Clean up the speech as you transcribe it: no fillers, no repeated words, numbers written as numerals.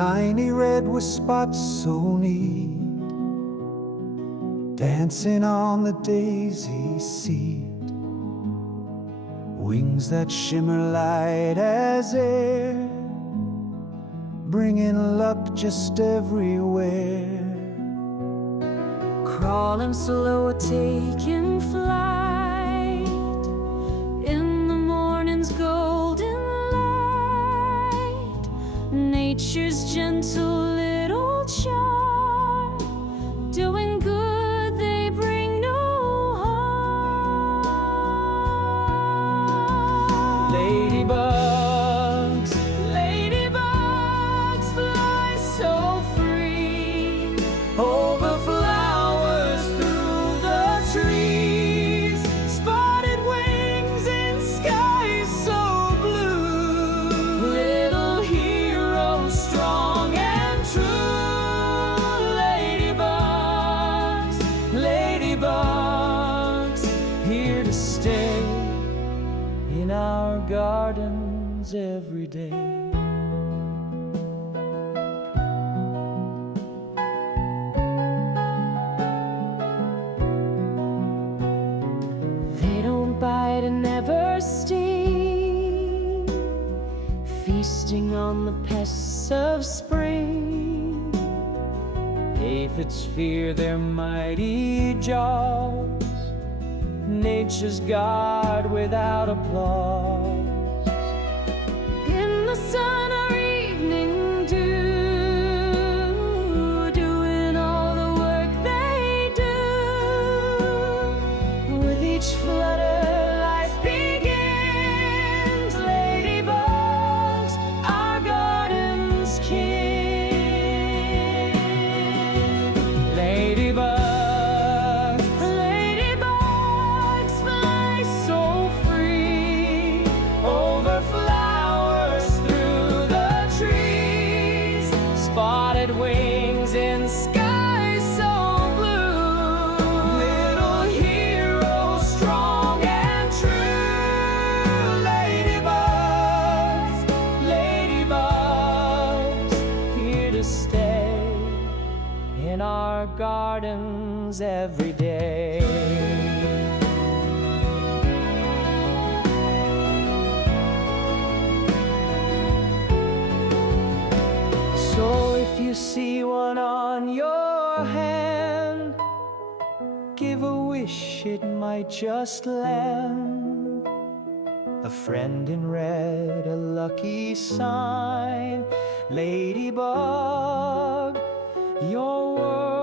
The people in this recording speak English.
tiny red with spots so neat, dancing on the daisy seat. Wings that shimmer light as air, bringing luck just everywhere. Crawling slow, taking flight in the morning's golden light. Nature's gentle little charm, doing good, they bring no harm. Ladybugs, Ladybugs fly so free over flowers through the trees, spotted wings in skies so blue. Little heroes, strong and true. Ladybugs, ladybugs, here to stay in our gardens every day. They don't bite and never sting, feasting on the pests of spring. If it's fear, their mighty jaws, nature's guard without applause. In the sun or evening dew, doing all the work they do. With each flutter, life begins. Ladybugs, our garden's kin. Ladybugs, Ladybugs fly so free over flowers through the trees, spotted wings in skies so blue. Little heroes, strong and true. Ladybugs, ladybugs, here to stay in our gardens every day. So if you see one on your hand, give a wish it might just land. A friend in red, a lucky sign. Ladybug, your world